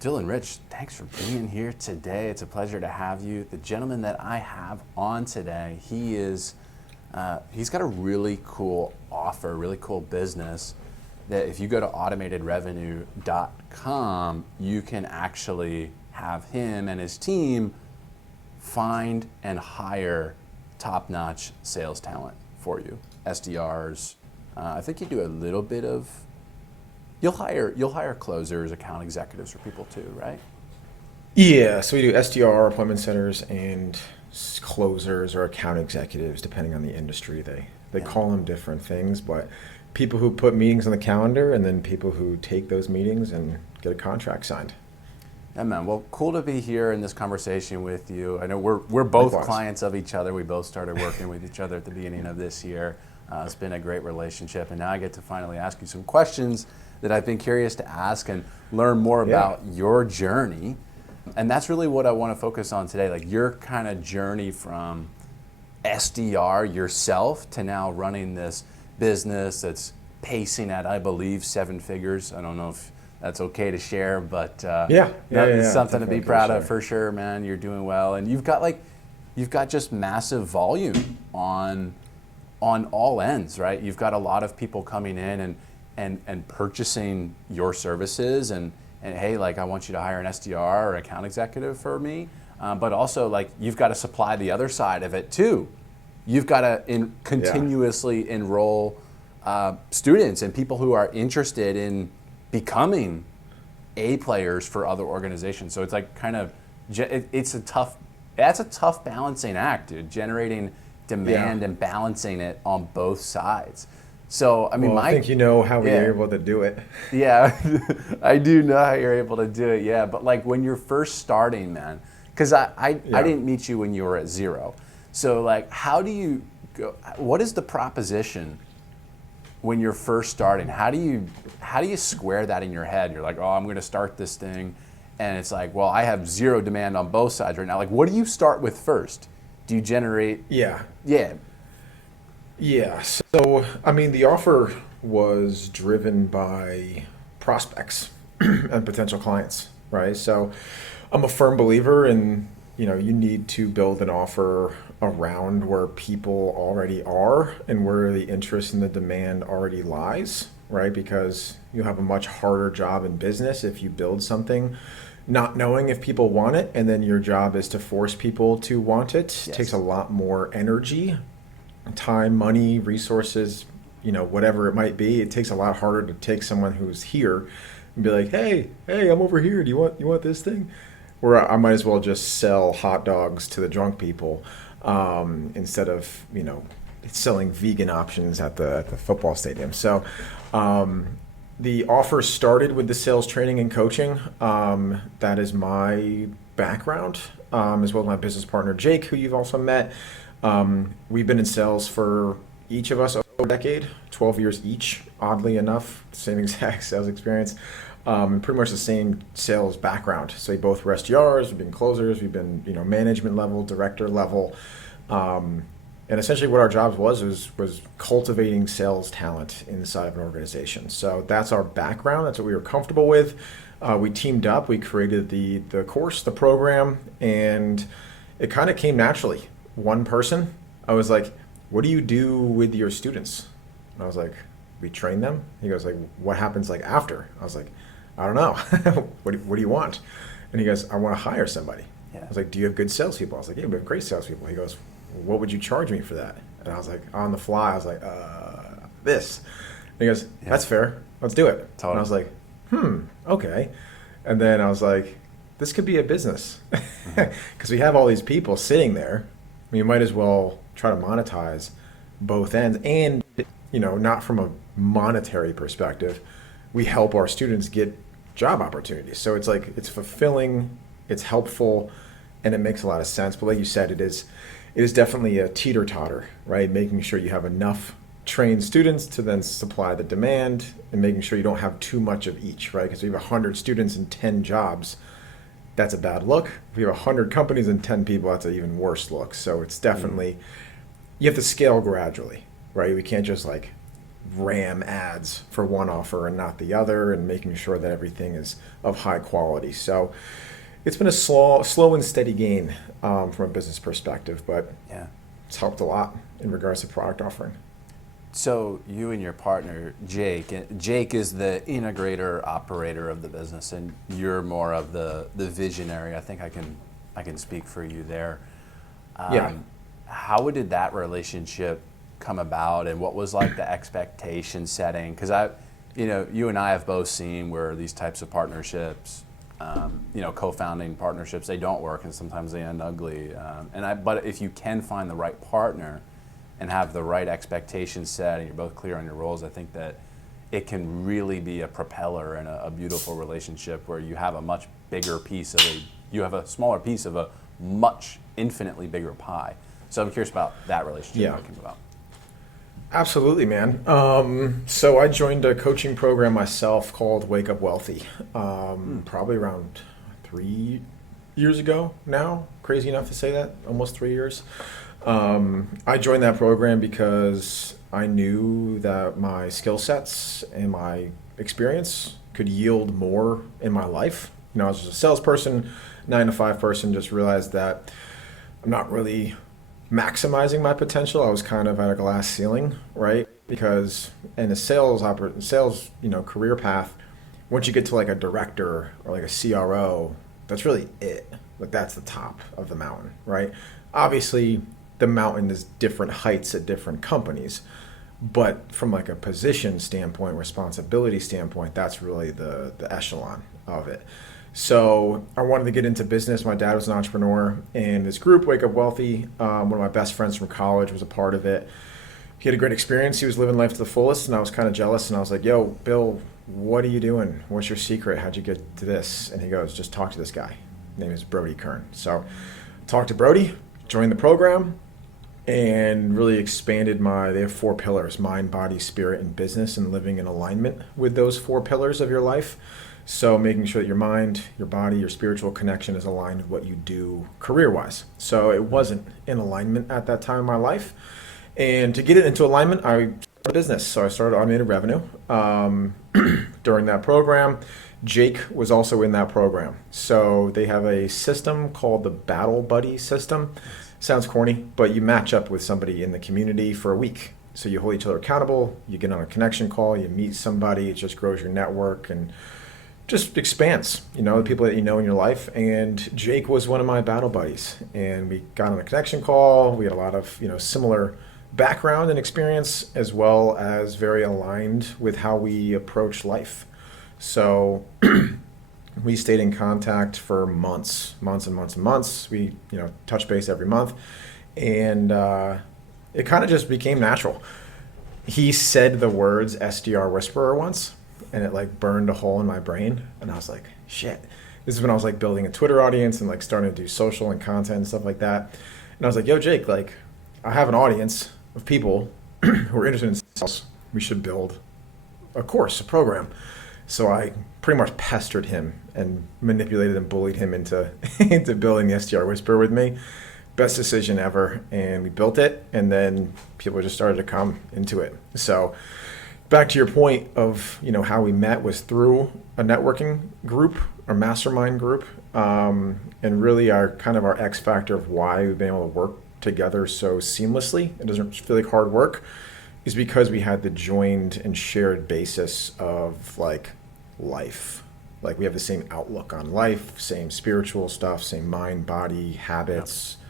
Dylan Rich, thanks for being here today. It's a pleasure to have you. The gentleman that I have on today, he's got a really cool offer, really cool business that if you go to automatedrevenue.com, you can actually have him and his team find and hire top-notch sales talent for you, SDRs. I think you do a little bit of. You'll hire closers, account executives for people too, right? Yeah, so we do SDR, appointment centers, and closers or account executives, depending on the industry. They call them different things, but people who put meetings on the calendar and then people who take those meetings and get a contract signed. Yeah, man. Well, cool to be here in this conversation with you. I know we're both Likewise. clients of each other. We both started working with each other at the beginning of this year. It's been a great relationship, and now I get to finally ask you some questions that I've been curious to ask and learn more about your journey. And that's really what I want to focus on today, like your kind of journey from SDR yourself to now running this business that's pacing at, I believe, 7 figures. I don't know if that's okay to share, but it's something to be proud of for sure, man. You're doing well, and you've got just massive volume on all ends, right? You've got a lot of people coming in and purchasing your services and hey, like I want you to hire an SDR or account executive for me, but also like you've got to supply the other side of it too. You've got to continuously enroll students and people who are interested in becoming A players for other organizations. So it's like that's a tough balancing act, dude. Generating demand and balancing it on both sides. So I mean, I think you know how we are able to do it. Yeah, I do know how you're able to do it. Yeah, but like when you're first starting, man, because I didn't meet you when you were at 0. So like, how do you go? What is the proposition when you're first starting? How do you square that in your head? You're like, oh, I'm going to start this thing, and it's like, well, I have 0 demand on both sides right now. Like, what do you start with first? Do you generate? Yeah. So, I mean, the offer was driven by prospects and potential clients, right? So I'm a firm believer in, you need to build an offer around where people already are and where the interest and the demand already lies, right? Because you have a much harder job in business if you build something not knowing if people want it, and then your job is to force people to want it. It takes a lot more energy, time, money, resources, whatever it might be. It takes a lot harder to take someone who's here and be like, hey, I'm over here. Do you want this thing? Where I might as well just sell hot dogs to the drunk people instead of, selling vegan options at the football stadium. So the offer started with the sales training and coaching. That is my background, as well as my business partner, Jake, who you've also met. We've been in sales for each of us over a decade, 12 years each, oddly enough, same exact sales experience, and pretty much the same sales background. So we both were SDRs, we've been closers, we've been management level, director level. And essentially what our jobs was cultivating sales talent inside of an organization. So that's our background. That's what we were comfortable with. We teamed up. We created the course, the program, and it kind of came naturally. One person, I was like, what do you do with your students? And I was like, we train them. He goes like, what happens like after? I was like, I don't know. What do you want? And he goes, I want to hire somebody. I was like, do you have good salespeople? I was like, yeah, we have great salespeople. He goes, what would you charge me for that? And I was like, on the fly, I was like, this. And he goes, that's fair. Let's do it. Totally. And I was like, okay. And then I was like, this could be a business. Because we have all these people sitting there. I mean, you might as well try to monetize both ends. And, not from a monetary perspective, we help our students get job opportunities. So it's like, it's fulfilling, it's helpful, and it makes a lot of sense. But like you said, it is definitely a teeter-totter, right? Making sure you have enough trained students to then supply the demand and making sure you don't have too much of each, right? Because if you have 100 students and 10 jobs, that's a bad look. If you have 100 companies and 10 people, that's an even worse look. So it's definitely, you have to scale gradually, right? We can't just like ram ads for one offer and not the other, and making sure that everything is of high quality. So it's been a slow and steady gain from a business perspective, but Yeah. it's helped a lot in regards to product offering. So you and your partner, Jake is the integrator, operator of the business, and you're more of the visionary. I think I can speak for you there. Yeah. How did that relationship come about, and what was like the expectation setting? Because you and I have both seen where these types of partnerships, co-founding partnerships, they don't work, and sometimes they end ugly. But if you can find the right partner and have the right expectations set, and you're both clear on your roles, I think that it can really be a propeller and a beautiful relationship where you have a much bigger piece of you have a smaller piece of a much infinitely bigger pie. So I'm curious about that relationship. Yeah. How it came about. Absolutely, man. So I joined a coaching program myself called Wake Up Wealthy, probably around 3 years ago now. Crazy enough to say that, almost 3 years. I joined that program because I knew that my skill sets and my experience could yield more in my life. I was just a salesperson, 9 to 5 person, just realized that I'm not really maximizing my potential. I was kind of at a glass ceiling, right? Because in a sales career path, once you get to like a director or like a CRO, that's really it. Like that's the top of the mountain, right? Obviously, the mountain is different heights at different companies, but from like a position standpoint, responsibility standpoint, that's really the echelon of it. So I wanted to get into business. My dad was an entrepreneur, and this group, Wake Up Wealthy, one of my best friends from college was a part of it. He had a great experience. He was living life to the fullest, and I was kind of jealous. And I was like, yo, Bill, what are you doing? What's your secret? How'd you get to this? And he goes, just talk to this guy. His name is Brody Kern. So talked to Brody, joined the program, and really expanded they have 4 pillars: mind, body, spirit, and business, and living in alignment with those 4 pillars of your life. So making sure that your mind, your body, your spiritual connection is aligned with what you do career-wise. So it wasn't in alignment at that time in my life. And to get it into alignment, I started a business. So I started Automated Revenue during that program. Jake was also in that program. So they have a system called the Battle Buddy system. Sounds corny, but you match up with somebody in the community for a week. So you hold each other accountable, you get on a connection call, you meet somebody, it just grows your network and just expands, the people that you know in your life. And Jake was one of my battle buddies, and we got on a connection call. We had a lot of, similar background and experience, as well as very aligned with how we approach life. So we stayed in contact for months and months and months. We, touch base every month, and it kind of just became natural. He said the words SDR Whisperer once, and it like burned a hole in my brain, and I was like, shit. This is when I was like building a Twitter audience and like starting to do social and content and stuff like that. And I was like, yo, Jake, like I have an audience of people who are interested in sales. We should build a course, a program. So I pretty much pestered him and manipulated and bullied him into into building the SDR Whisperer with me. Best decision ever. And we built it, and then people just started to come into it. So back to your point of how we met was through a networking group or mastermind group, and really our X factor of why we've been able to work together so seamlessly. It doesn't feel like hard work, is because we had the joined and shared basis of like life. Like we have the same outlook on life, same spiritual stuff, same mind, body, habits. Yep.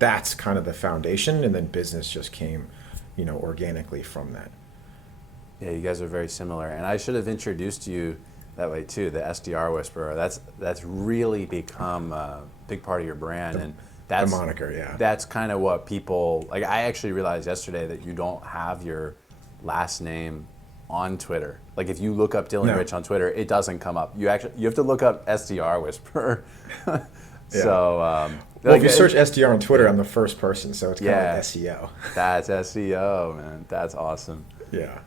That's kind of the foundation, and then business just came, organically from that. Yeah, you guys are very similar, and I should have introduced you that way too. The SDR Whisperer. That's really become a big part of your brand, and that's the moniker. Yeah, that's kind of what people like. I actually realized yesterday that you don't have your last name on Twitter. Like if you look up Dylan Rich on Twitter, it doesn't come up. You have to look up SDR Whisperer. Yeah. So if you search SDR on Twitter, I'm the first person, so it's kind of like SEO. That's SEO, man. That's awesome. Yeah.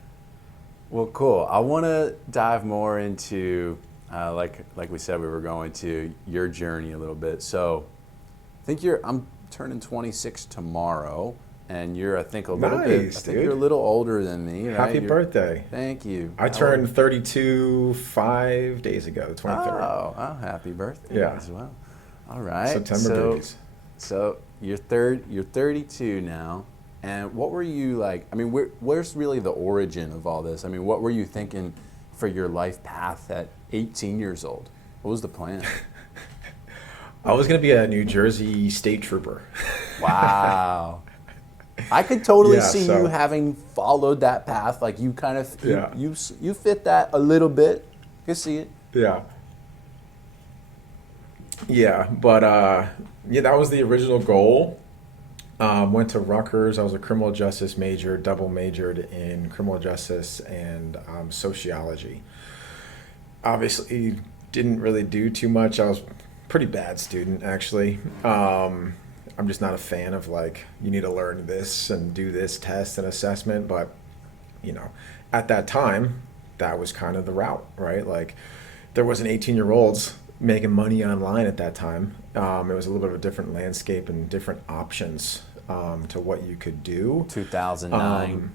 Well, cool. I want to dive more into, like we said, we were going to your journey a little bit. So, I think I'm turning 26 tomorrow. and you're, I think, a little bit. I think dude. you're a little older than me. Right? Happy birthday. Thank you. I turned 32 5 days ago, the 23rd. Oh, happy birthday as well. All right. September babies. So you're 32 now, and what were you like? I mean, where's really the origin of all this? I mean, what were you thinking for your life path at 18 years old? What was the plan? I was going to be a New Jersey state trooper. Wow. I could totally see you having followed that path. Like you kind of, you fit that a little bit. I could see it. Yeah. Yeah, but that was the original goal. Went to Rutgers. I was a criminal justice major, double majored in criminal justice and sociology. Obviously, didn't really do too much. I was a pretty bad student, actually. I'm just not a fan of like, you need to learn this and do this test and assessment. But, at that time, that was kind of the route, right? Like, there wasn't 18-year-olds making money online at that time. It was a little bit of a different landscape and different options to what you could do. 2009.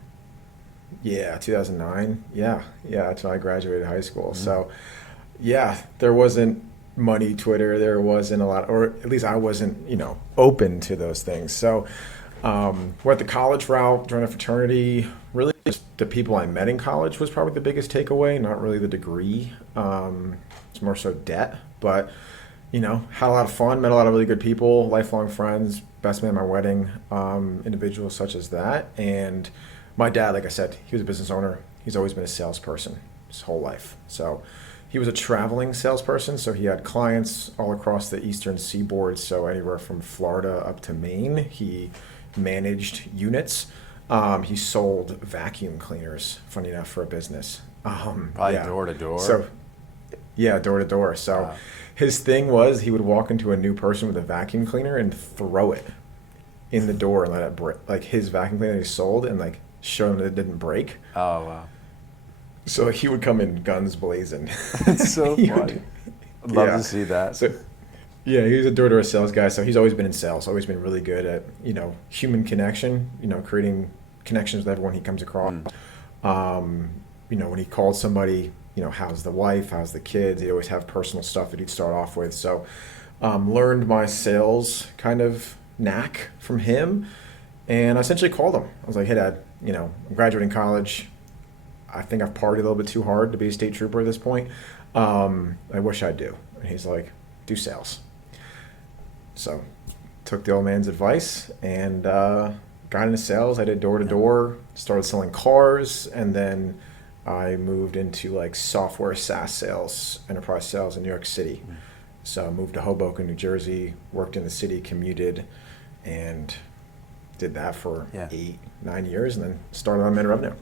2009. Yeah, that's when I graduated high school. Mm-hmm. So, there wasn't money Twitter. There wasn't a lot, or at least I wasn't, open to those things. So, went the college route, joined a fraternity. Really, just the people I met in college was probably the biggest takeaway. Not really the degree. It's more so debt, but had a lot of fun, met a lot of really good people, lifelong friends, best man at my wedding, individuals such as that. And my dad, like I said, he was a business owner. He's always been a salesperson his whole life. So he was a traveling salesperson. So he had clients all across the eastern seaboard. So anywhere from Florida up to Maine. He managed units. He sold vacuum cleaners, funny enough, for a business. Probably door to door. So, door to door. So his thing was he would walk into a new person with a vacuum cleaner and throw it in the door and let it break. Like his vacuum cleaner he sold and like show them that it didn't break. Oh, wow. So he would come in guns blazing. It's so funny. I'd love to see that. So, he was a door-to-door sales guy. So he's always been in sales, always been really good at, human connection, creating connections with everyone he comes across. When he called somebody, how's the wife, how's the kids, he'd always have personal stuff that he'd start off with. So learned my sales kind of knack from him. And I essentially called him. I was like, hey, Dad, I'm graduating college. I think I've partied a little bit too hard to be a state trooper at this point. I wish I do. And he's like, do sales. So took the old man's advice and got into sales. I did door to door, started selling cars, and then I moved into like software SaaS sales, enterprise sales in New York City. So I moved to Hoboken, New Jersey, worked in the city, commuted, and did that for 8-9 years, and then started on mid-revenue.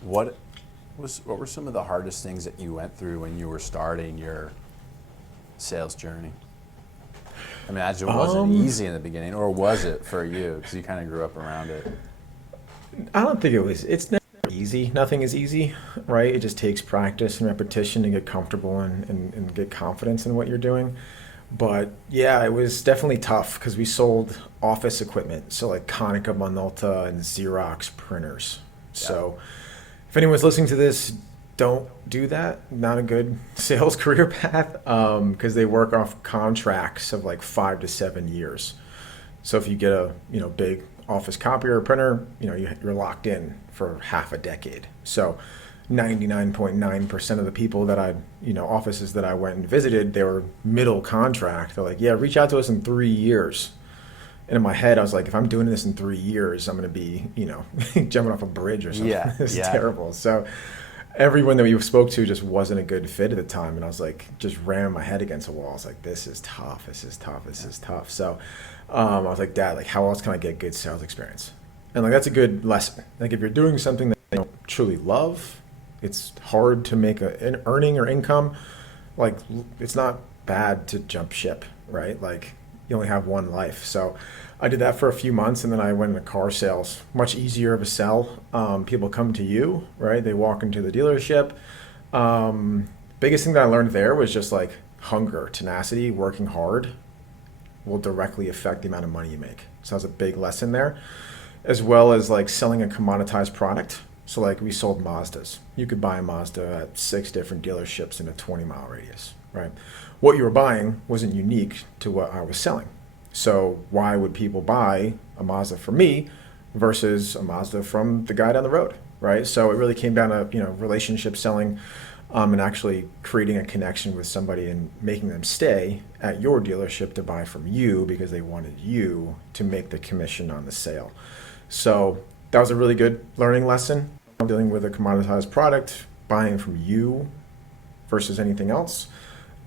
What were some of the hardest things that you went through when you were starting your sales journey? I imagine it wasn't easy in the beginning, or was it for you? Because you kind of grew up around it. I don't think it was. It's never easy. Nothing is easy, right? It just takes practice and repetition to get comfortable and get confidence in what you're doing. But yeah, it was definitely tough because we sold office equipment. So like Konica Minolta and Xerox printers. So if anyone's listening to this, don't do that. Not a good sales career path because they work off contracts of like 5 to 7 years. So if you get a big office copier or printer, you're locked in for half a decade. So 99.9% of the people that offices that I went and visited, they were middle contract. They're like, yeah, reach out to us in 3 years. And in my head, I was like, if I'm doing this in 3 years, I'm going to be, jumping off a bridge or something. Yeah, It's terrible. So everyone that we spoke to just wasn't a good fit at the time. And I was like, just ramming my head against a wall. I was like, this is tough. This is tough. So I was like, Dad, like, how else can I get good sales experience? And like, that's a good lesson. Like, if you're doing something that you don't truly love, it's hard to make an earning or income. Like, it's not bad to jump ship, right? Like, you only have one life. So I did that for a few months, and then I went into car sales. Much easier of a sell. People come to you, right? They walk into the dealership. Biggest thing that I learned there was just like hunger, tenacity, working hard will directly affect the amount of money you make. So that was a big lesson there. as well as like selling a commoditized product. So like we sold Mazdas. You could buy a Mazda at 6 different dealerships in a 20-mile radius, right? What you were buying wasn't unique to what I was selling. So why would people buy a Mazda from me versus a Mazda from the guy down the road, right? So it really came down to, relationship selling, and actually creating a connection with somebody and making them stay at your dealership to buy from you because they wanted you to make the commission on the sale. So that was a really good learning lesson. Dealing with a commoditized product, buying from you versus anything else.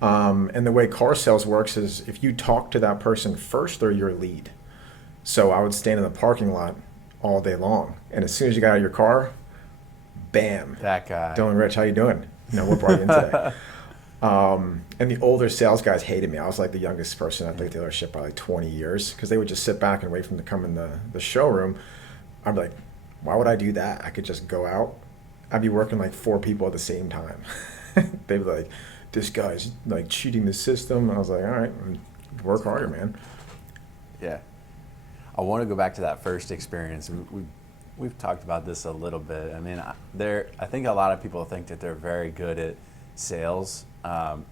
And the way car sales works is if you talk to that person first, they're your lead. So I would stand in the parking lot all day long. And as soon as you got out of your car, bam. That guy. Dylan Rich, how you doing? What brought you in today? And the older sales guys hated me. I was like the youngest person at the dealership by like 20 years because they would just sit back and wait for them to come in the showroom. I'd be like, why would I do that? I could just go out. I'd be working like 4 people at the same time. They'd be like, this guy's like cheating the system. I was like, all right, work harder, man. Yeah. I want to go back to that first experience. We've talked about this a little bit. I mean, I think a lot of people think that they're very good at sales,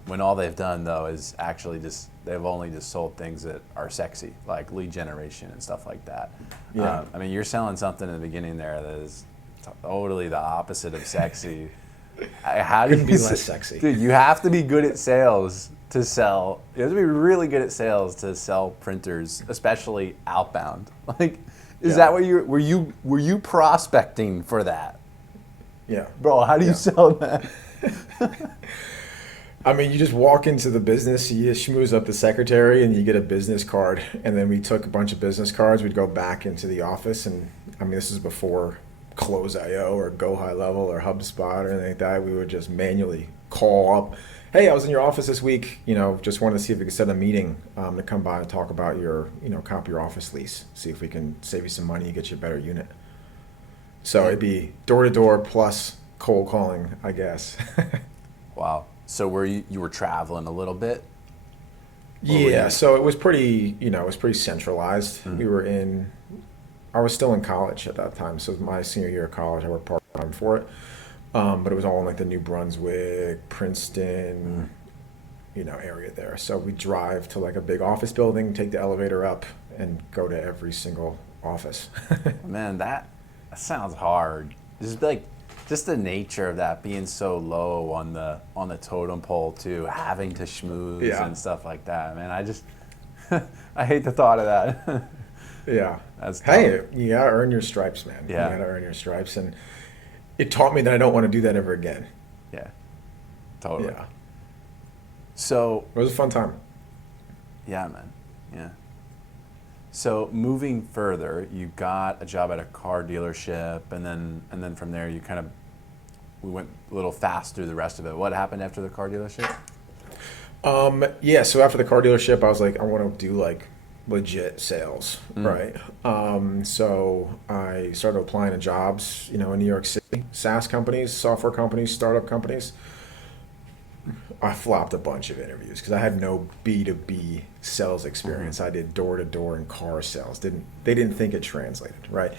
when all they've done though is actually they've only just sold things that are sexy, like lead generation and stuff like that. Yeah. I mean, you're selling something in the beginning there that is totally the opposite of sexy. How do you Couldn't be less sexy. Dude, you have to be good at sales to sell. You have to be really good at sales to sell printers, especially outbound. Like, is that what were you prospecting for that? Yeah. Bro, how do you sell that? I mean, you just walk into the business, you schmooze up the secretary, and you get a business card. And then we took a bunch of business cards. We'd go back into the office, and I mean, this is before Close.io or Go High Level or HubSpot or anything like that. We would just manually call up, hey, I was in your office this week, just wanted to see if we could set a meeting to come by and talk about your, copy your office lease, see if we can save you some money and get you a better unit. So it'd be door-to-door plus cold calling, I guess. Wow. So you were traveling a little bit? Yeah, so it was pretty, centralized. Mm-hmm. I was still in college at that time. So my senior year of college, I worked part-time for it. But it was all in like the New Brunswick, Princeton, area there. So we drive to like a big office building, take the elevator up, and go to every single office. Man, that sounds hard. Just the nature of that being so low on the totem pole too, having to schmooze and stuff like that. Man, I hate the thought of that. Yeah. That's tough. Hey, you gotta earn your stripes, man. Yeah. You gotta earn your stripes, and it taught me that I don't want to do that ever again. Yeah. Totally. Yeah. So It was a fun time. yeah, man. Yeah. So moving further, you got a job at a car dealership, and then from there we went a little fast through the rest of it. What happened after the car dealership? Yeah, so after the car dealership, I was like, I want to do like legit sales, right? So I started applying to jobs, in New York City, SaaS companies, software companies, startup companies. I flopped a bunch of interviews because I had no B2B sales experience. I did door-to-door and car sales. They didn't think it translated, right?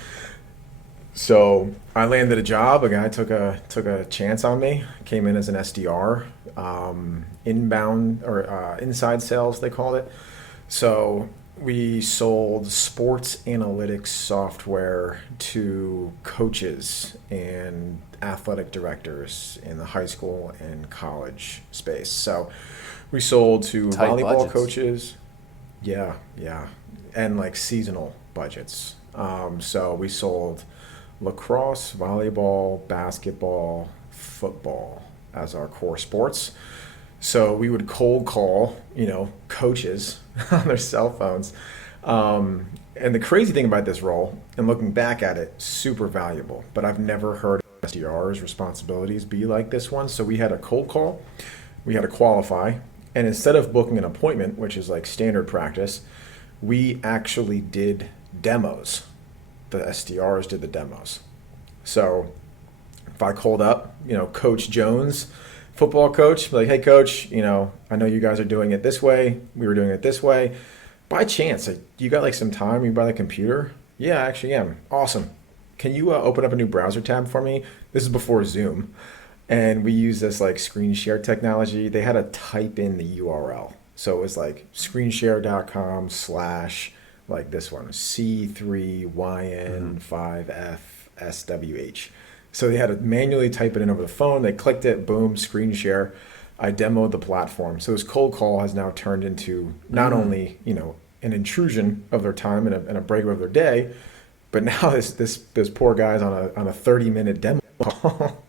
So I landed a job. A guy took a chance on me. Came in as an SDR, inbound or inside sales, they called it. So we sold sports analytics software to coaches and athletic directors in the high school and college space. So we sold to Tight volleyball budgets. coaches. Yeah. And like seasonal budgets. So we sold lacrosse, volleyball, basketball, football as our core sports. So we would cold call, coaches on their cell phones. And the crazy thing about this role, and looking back at it, super valuable, but I've never heard SDR's responsibilities be like this one. So we had a cold call, we had to qualify, and instead of booking an appointment, which is like standard practice, we actually did demos. The SDRs did the demos. So if I called up, Coach Jones, football coach, like, hey coach, I know you guys are doing it this way. We were doing it this way. By chance, you got like some time, you by the computer, Yeah, I actually am. Awesome. Can you open up a new browser tab for me? This is before Zoom, and we use this like screen share technology. They had to type in the URL. So it was like screenshare.com slash like this one, C3YN5FSWH. So they had to manually type it in over the phone. They clicked it, boom, screen share. I demoed the platform. So this cold call has now turned into not only, an intrusion of their time and a break of their day, but now this poor guy's on a 30-minute demo call.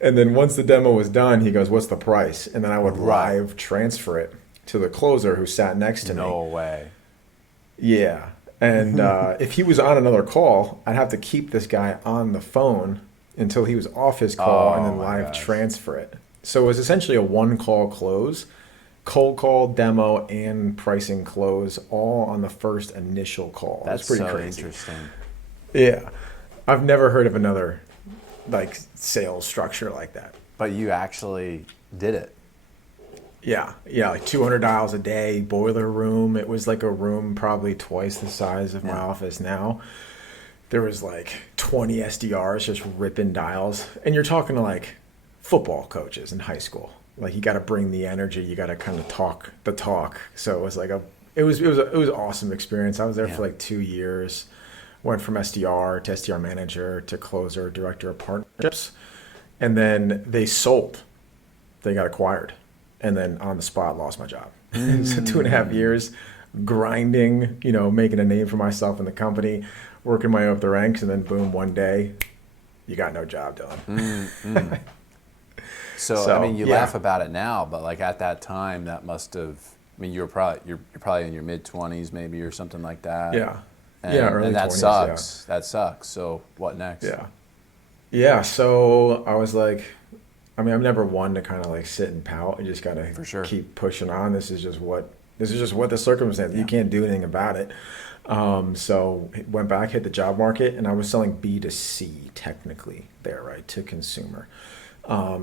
And then once the demo was done, he goes, "What's the price?" And then I would live transfer it to the closer who sat next to me. No way. Yeah. And if he was on another call, I'd have to keep this guy on the phone until he was off his call and then live transfer it. So it was essentially a one-call close, cold call, demo, and pricing close all on the first initial call. That's pretty so crazy. interesting. Yeah. I've never heard of another like sales structure like that. But you actually did it. Yeah, like 200 dials a day, boiler room. It was like a room probably twice the size of my office now. There was like 20 SDRs just ripping dials. And you're talking to like football coaches in high school. Like you got to bring the energy, you got to kind of talk the talk. So it was like it was an awesome experience. I was there for like 2 years. Went from SDR to SDR manager to closer, director of partnerships. And then they sold. They got acquired. And then on the spot lost my job. So 2.5 years grinding, making a name for myself in the company, working my way up the ranks, and then boom, one day, you got no job, Dylan. So I mean, you laugh about it now, but like at that time, that must have. I mean, you're probably in your mid-20s, maybe, or something like that. Yeah. Early and that 20s, sucks. Yeah. That sucks. So what next? Yeah. So I was like, I mean, I'm never one to kind of like sit and pout. You just gotta keep pushing on. This is just what the circumstance. You can't do anything about it. So went back, hit the job market, and I was selling B2C technically there, right, to consumer.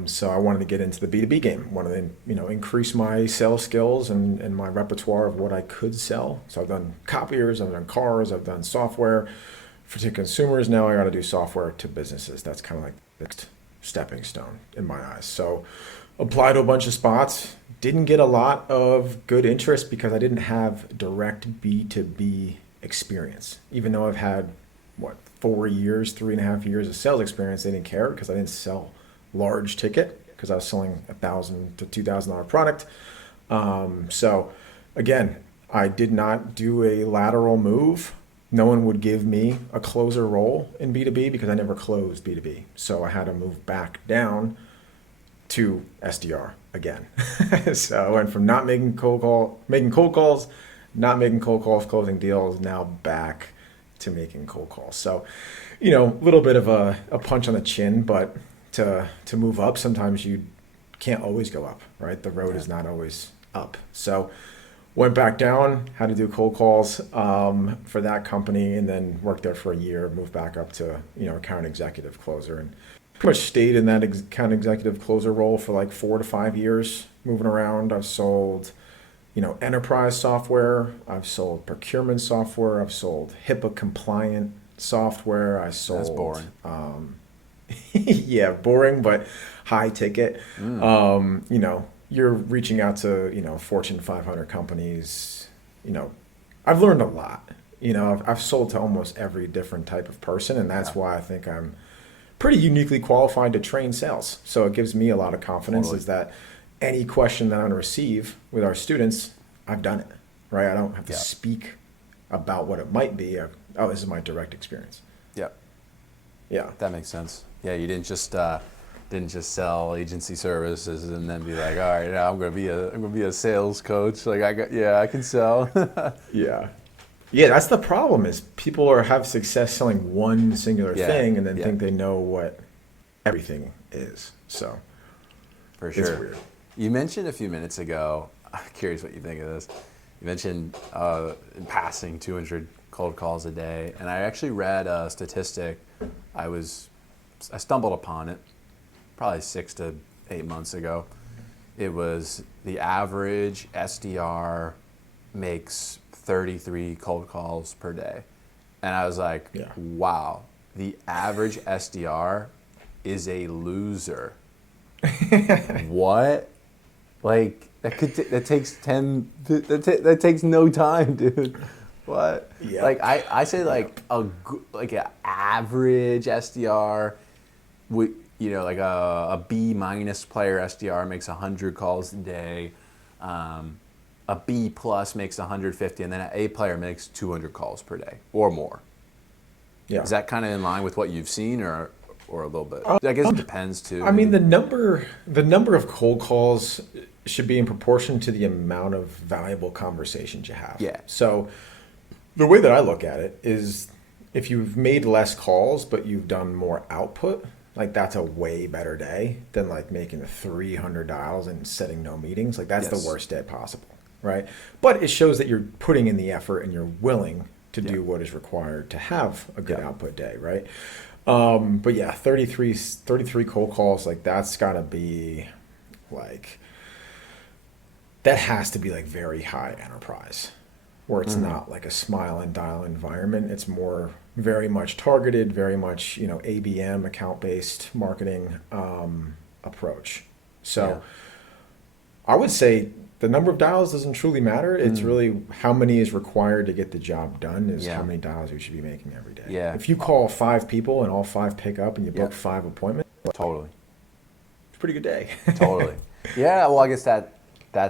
So I wanted to get into the B2B game. Wanted to, increase my sales skills and my repertoire of what I could sell. So I've done copiers, I've done cars, I've done software to consumers. Now I got to do software to businesses. That's kind of like the next stepping stone in my eyes. So applied to a bunch of spots. Didn't get a lot of good interest because I didn't have direct B2B experience. Even though I've had 4 years, 3.5 years of sales experience, they didn't care because I didn't sell large ticket because I was selling $1,000 to $2,000 product. So again, I did not do a lateral move. No one would give me a closer role in B2B because I never closed B2B. So I had to move back down to SDR again. So I went from not making cold calls, not making cold calls, closing deals, now back to making cold calls. So, a little bit of a punch on the chin, but to move up, sometimes you can't always go up, right? The road is not always up. So went back down, had to do cold calls for that company, and then worked there for a year, moved back up to, account executive closer, and pretty much stayed in that account executive closer role for like 4 to 5 years, moving around. I've sold, enterprise software. I've sold procurement software. I've sold HIPAA compliant software. I sold. That's boring. Yeah, boring, but high ticket. You're reaching out to, Fortune 500 companies. I've learned a lot. I've sold to almost every different type of person, and that's why I think I'm pretty uniquely qualified to train sales. So it gives me a lot of confidence is that any question that I'm going to receive with our students, I've done it, right? I don't have to speak about what it might be. This is my direct experience. Yeah. That makes sense. Yeah, you didn't just sell agency services and then be like, all right, now I'm gonna be a sales coach. Like I can sell. Yeah, that's the problem is people have success selling one singular thing and then think they know what everything is. So for sure. It's weird. You mentioned a few minutes ago, I'm curious what you think of this. You mentioned in passing 200 cold calls a day, and I actually read a statistic. I stumbled upon it probably 6 to 8 months ago. It was the average SDR makes 33 cold calls per day. And I was like, Yeah. wow, the average SDR is a loser. What? Like that takes no time, dude. What? Yeah. Like I say like like an average SDR, like a B minus player SDR makes 100 calls a day. A B plus makes 150, and then an A player makes 200 calls per day or more. Yeah. Is that kind of in line with what you've seen, or a little bit? I guess it depends too. I mean, the number of cold calls should be in proportion to the amount of valuable conversations you have. Yeah. So the way that I look at it is if you've made less calls but you've done more output, like that's a way better day than like making 300 dials and setting no meetings. Like that's Yes. the worst day possible, right? But it shows that you're putting in the effort and you're willing to do what is required to have a good output day, right? But yeah, 33 cold calls, like that's gotta be like, that has to be like very high enterprise where it's not like a smile and dial environment. It's more very much targeted, very much, ABM, account-based marketing approach. So I would say the number of dials doesn't truly matter. It's really how many is required to get the job done is how many dials you should be making every day. Yeah. If you call 5 people and all 5 pick up and you book 5 appointments, Totally. it's a pretty good day. Totally. Yeah, well, I guess that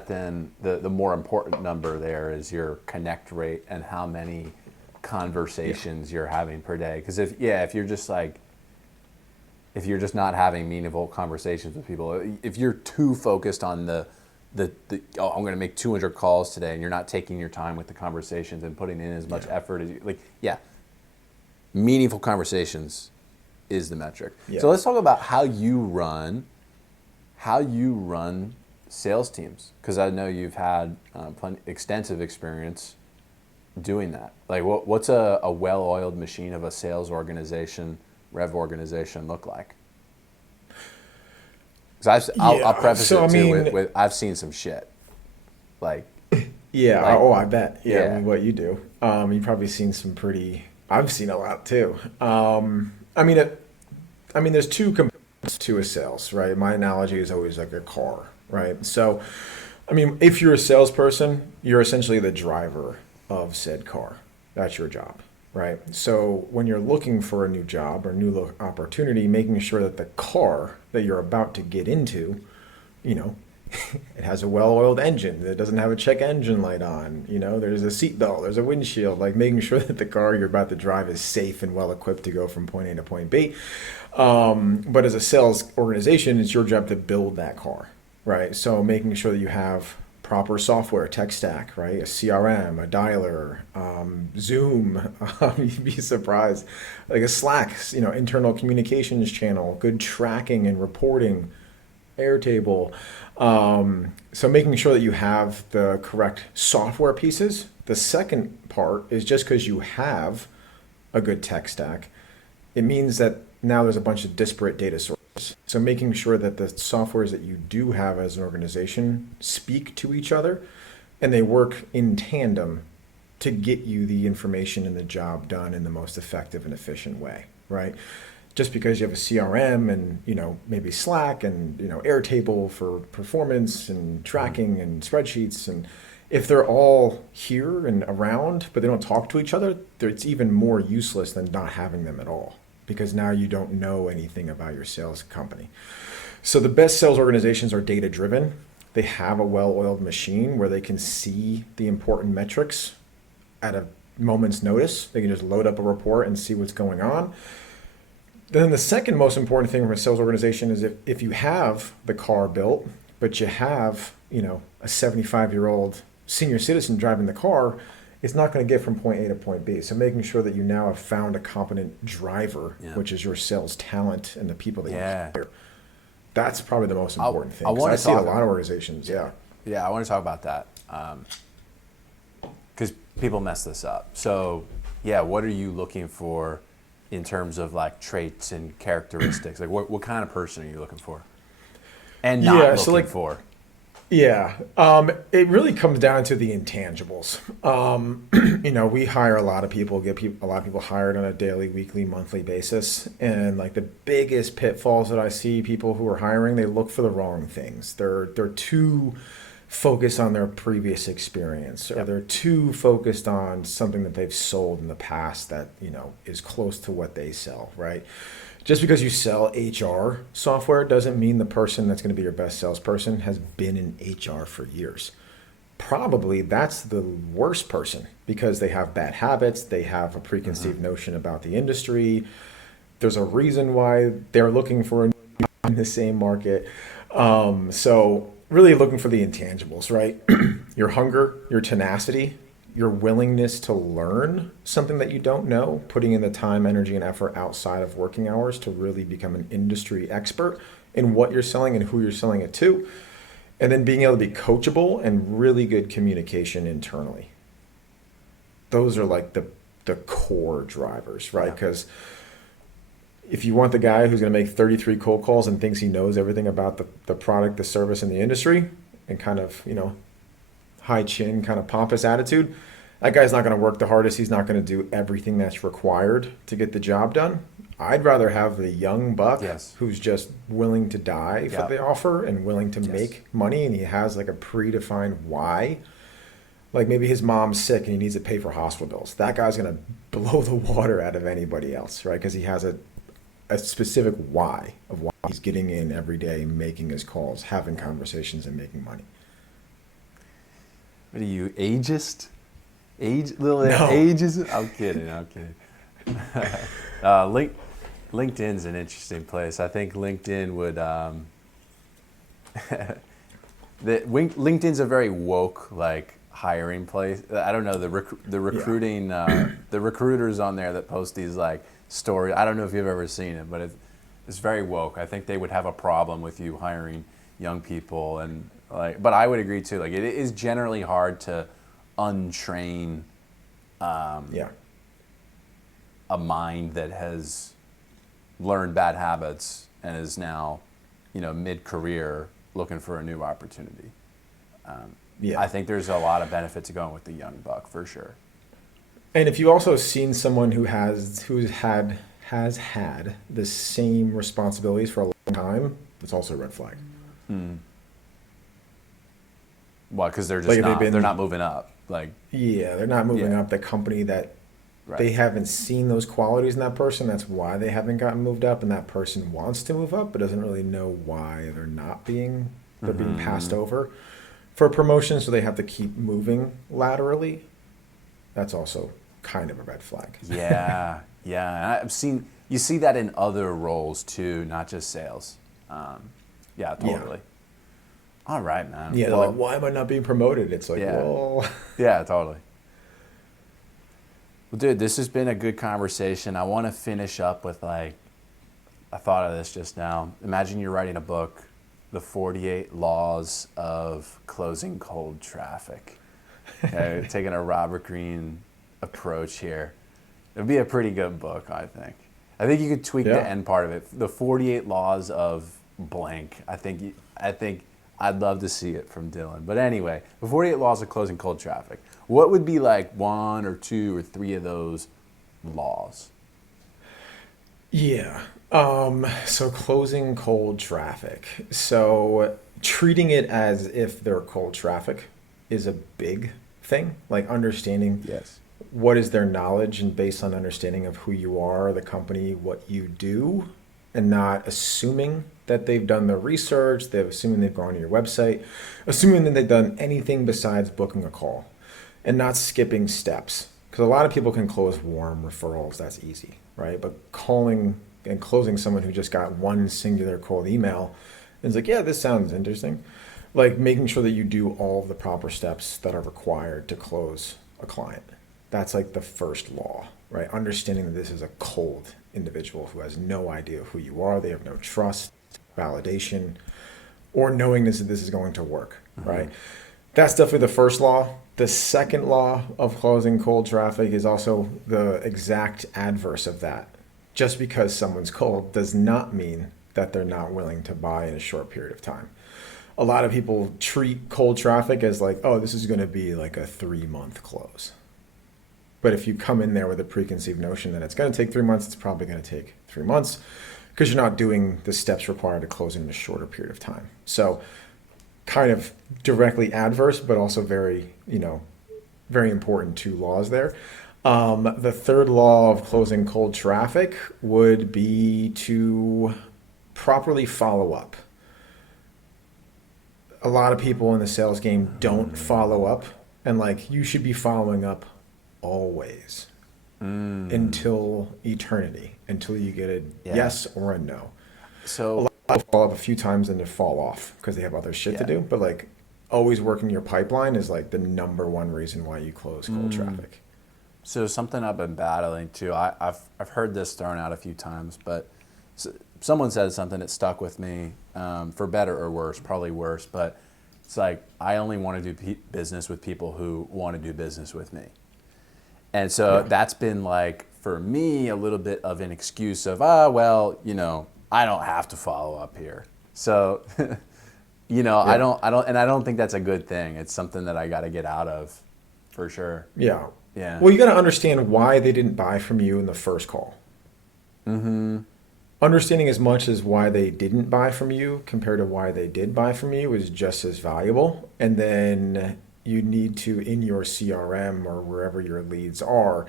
then the more important number there is your connect rate and how many conversations you're having per day. Because if you're just not having meaningful conversations with people, if you're too focused on the I'm going to make 200 calls today, and you're not taking your time with the conversations and putting in as much effort as meaningful conversations is the metric. Yeah. So let's talk about how you run sales teams, because I know you've had extensive experience doing that. Like, what's a well-oiled machine of a sales organization, rev organization look like? Because I'll preface it too with I've seen some shit. Like, I bet. Yeah, Yeah. I mean, what you do. You've probably seen some pretty. I've seen a lot too. There's 2 components to a sales, right? My analogy is always like a car, right? So, if you're a salesperson, you're essentially the driver of said car. That's your job, right? So when you're looking for a new job or new opportunity, making sure that the car that you're about to get into, it has a well-oiled engine, that doesn't have a check engine light on, there's a seat belt, there's a windshield, like making sure that the car you're about to drive is safe and well equipped to go from point A to point B. But as a sales organization, it's your job to build that car, right? So making sure that you have proper software, tech stack, right? A CRM, a dialer, Zoom, you'd be surprised. Like a Slack, internal communications channel, good tracking and reporting, Airtable. So making sure that you have the correct software pieces. The second part is just because you have a good tech stack, it means that now there's a bunch of disparate data sources. So making sure that the softwares that you do have as an organization speak to each other and they work in tandem to get you the information and the job done in the most effective and efficient way, right? Just because you have a CRM and, maybe Slack and, Airtable for performance and tracking and spreadsheets, and if they're all here and around, but they don't talk to each other, it's even more useless than not having them at all, because now you don't know anything about your sales company. So the best sales organizations are data-driven. They have a well-oiled machine where they can see the important metrics at a moment's notice. They can just load up a report and see what's going on. Then the second most important thing from a sales organization is if you have the car built, but you have, a 75-year-old senior citizen driving the car, it's not going to get from point A to point B. So making sure that you now have found a competent driver, which is your sales talent and the people that you hire. That's probably the most important thing. I see a lot of organizations, Yeah, I want to talk about that because people mess this up. So, what are you looking for in terms of like traits and characteristics? Like what kind of person are you looking for and not looking for? Yeah, it really comes down to the intangibles. We hire a lot of people, a lot of people hired on a daily, weekly, monthly basis, and like the biggest pitfalls that I see people who are hiring, they look for the wrong things. They're too focused on their previous experience, or Yep. they're too focused on something that they've sold in the past that is close to what they sell, right? Just because you sell HR software doesn't mean the person that's going to be your best salesperson has been in HR for years. Probably that's the worst person because they have bad habits, they have a preconceived notion about the industry. There's a reason why they're looking for a in the same market. So really looking for the intangibles, right? Your hunger, your tenacity, your willingness to learn something that you don't know, putting in the time, energy, and effort outside of working hours to really become an industry expert in what you're selling and who you're selling it to. And then being able to be coachable and really good communication internally. Those are like the core drivers, right? Yeah. Because if you want the guy who's going to make 33 cold calls and thinks he knows everything about the product, the service, and the industry, and kind of, high chin, kind of pompous attitude, that guy's not going to work the hardest. He's not going to do everything that's required to get the job done. I'd rather have the young buck Yes. who's just willing to die for Yep. the offer and willing to Yes. make money, and he has like a predefined why. Like maybe his mom's sick and he needs to pay for hospital bills. That guy's going to blow the water out of anybody else, right? Because he has a specific why of why he's getting in every day, making his calls, having conversations, and making money. What are you, ageist? Little No. ageist? I'm kidding. LinkedIn's an interesting place. I think LinkedIn would. LinkedIn's a very woke hiring place. I don't know the recruiting the recruiters on there that post these stories. I don't know if you've ever seen it, but it's very woke. I think they would have a problem with you hiring young people and but I would agree too. It is generally hard to untrain Yeah. a mind that has learned bad habits and is now, mid-career looking for a new opportunity. Yeah. I think there's a lot of benefit to going with the young buck for sure. And if you've also seen someone who has had the same responsibilities for a long time, it's also a red flag. Well, because they're just Like if they've not, been- they're not moving up. Yeah, they're not moving Yeah. up. The company that Right. they haven't seen those qualities in that person. That's why they haven't gotten moved up, and that person wants to move up, but doesn't really know why they're being passed over for promotion. So they have to keep moving laterally. That's also kind of a red flag. Yeah, yeah. And you see that in other roles too, not just sales. Yeah, totally. All right, man. Yeah, they're Well, like, why am I not being promoted? It's like, Yeah. well, yeah, totally. Well, dude, this has been a good conversation. I want to finish up with I thought of this just now. Imagine you're writing a book, The 48 Laws of Closing Cold Traffic. Okay, taking a Robert Greene approach here. It'd be a pretty good book, I think. I think you could tweak the Yeah. end part of it. The 48 Laws of blank. I think I'd love to see it from Dylan. But anyway, the 48 Laws of Closing Cold Traffic. What would be one or two or three of those laws? yeah. So closing cold traffic. So treating it as if they're cold traffic is a big thing. Like understanding Yes. what is their knowledge and based on understanding of who you are, the company, what you do, and not assuming that they've done their research, assuming they've gone to your website, assuming that they've done anything besides booking a call, and not skipping steps. Because a lot of people can close warm referrals, that's easy, right? But calling and closing someone who just got one singular cold email and is like, yeah, this sounds interesting. Like making sure that you do all of the proper steps that are required to close a client. That's like the first law, right? Understanding that this is a cold individual who has no idea who you are. They have no trust, validation, or knowingness that this is going to work, right? That's definitely the first law. The second law of closing cold traffic is also the exact adverse of that. Just because someone's cold does not mean that they're not willing to buy in a short period of time. a lot of people treat cold traffic as like, oh, this is going to be like a 3-month close. But if you come in there with a preconceived notion that it's going to take 3 months, it's probably going to take 3 months because you're not doing the steps required to close in a shorter period of time. So kind of directly adverse, but also very, very important two laws there. The third law of closing cold traffic would be to properly follow up. A lot of people in the sales game don't follow up, and like you should be following up always until eternity, until you get a yes or a no. So a lot of people follow up a few times and they fall off because they have other shit to do, but like always working your pipeline is like the number one reason why you close cold traffic. So something I've been battling too. I've heard this thrown out a few times, but someone said something that stuck with me, for better or worse, probably worse. But it's like I only want to do business with people who want to do business with me, and so that's been like for me a little bit of an excuse of well, I don't have to follow up here. So, I don't think that's a good thing. It's something that I got to get out of, for sure. Yeah. Yeah. Well, you got to understand why they didn't buy from you in the first call. Mm-hmm. Understanding as much as why they didn't buy from you compared to why they did buy from you is just as valuable. And then you need to, in your CRM or wherever your leads are,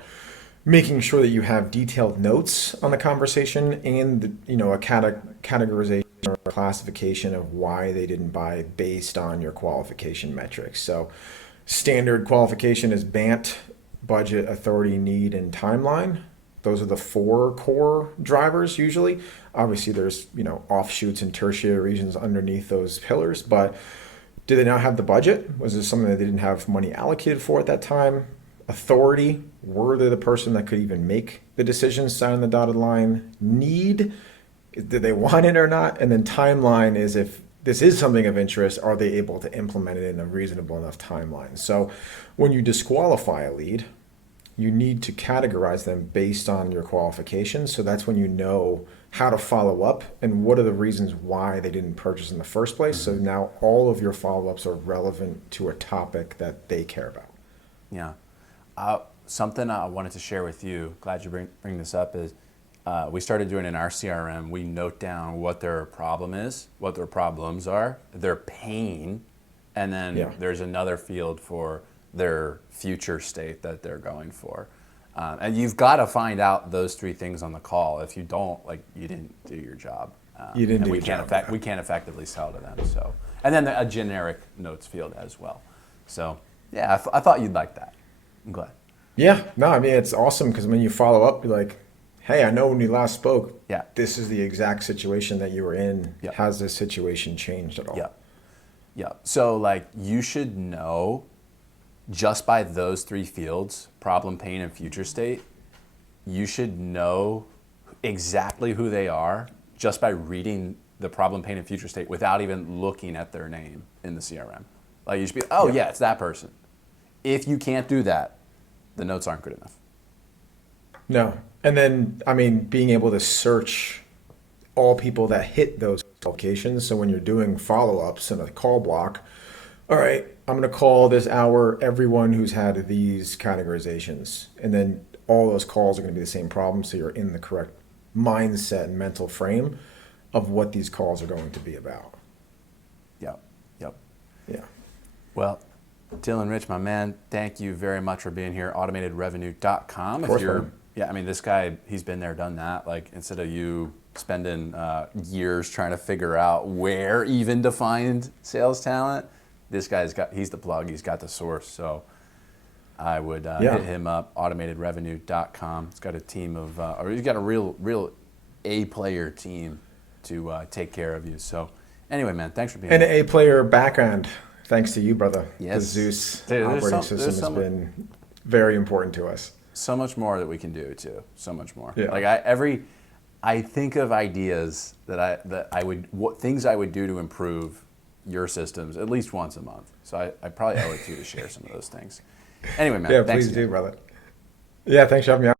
making sure that you have detailed notes on the conversation and a categorization or a classification of why they didn't buy based on your qualification metrics. So standard qualification is BANT, budget, authority, need, and timeline. Those are the 4 core drivers usually. Obviously there's, offshoots and tertiary regions underneath those pillars, but did they not have the budget? Was this something that they didn't have money allocated for at that time? Authority, were they the person that could even make the decisions, sign the dotted line? Need, did they want it or not? And then timeline is if this is something of interest, are they able to implement it in a reasonable enough timeline? So when you disqualify a lead, you need to categorize them based on your qualifications. So that's when you know how to follow up and what are the reasons why they didn't purchase in the first place. So now all of your follow-ups are relevant to a topic that they care about. Yeah. Something I wanted to share with you, glad you bring this up, is we started doing in our CRM, we note down what their problem is, what their problems are, their pain, and then there's another field for their future state that they're going for. And you've got to find out those 3 things on the call. If you don't, you didn't do your job. You didn't do your job. We can't effectively sell to them. So, and then a generic notes field as well. So, yeah, I thought you'd like that. I'm glad. Yeah, no, I mean, it's awesome because when you follow up, you're like, hey, I know when we last spoke, this is the exact situation that you were in. Has this situation changed at all? Yeah. So, you should know just by those 3 fields, problem, pain, and future state, you should know exactly who they are just by reading the problem, pain, and future state without even looking at their name in the CRM. You should be, it's that person. If you can't do that, the notes aren't good enough. No. And then, being able to search all people that hit those qualifications. So when you're doing follow-ups in a call block, all right, I'm going to call this hour everyone who's had these categorizations. And then all those calls are going to be the same problem. So you're in the correct mindset and mental frame of what these calls are going to be about. Yep. Yeah. Well, Dylan Rich, my man, thank you very much for being here. AutomatedRevenue.com. Of course, this guy, he's been there, done that. Instead of you spending years trying to figure out where even to find sales talent, this guy's he's the plug, he's got the source. So I would hit him up, AutomatedRevenue.com. He's got a team of, he's got a real A-player team to take care of you. So anyway, man, thanks for being here. And an A-player background. Thanks to you, brother. Yes. The Zeus operating system has been very important to us. So much more that we can do too. So much more. Yeah. I think of ideas things I would do to improve your systems at least once a month. So I probably owe it to you to share some of those things. Anyway, man. Yeah, thanks please again. do, brother. Yeah, thanks for having me on.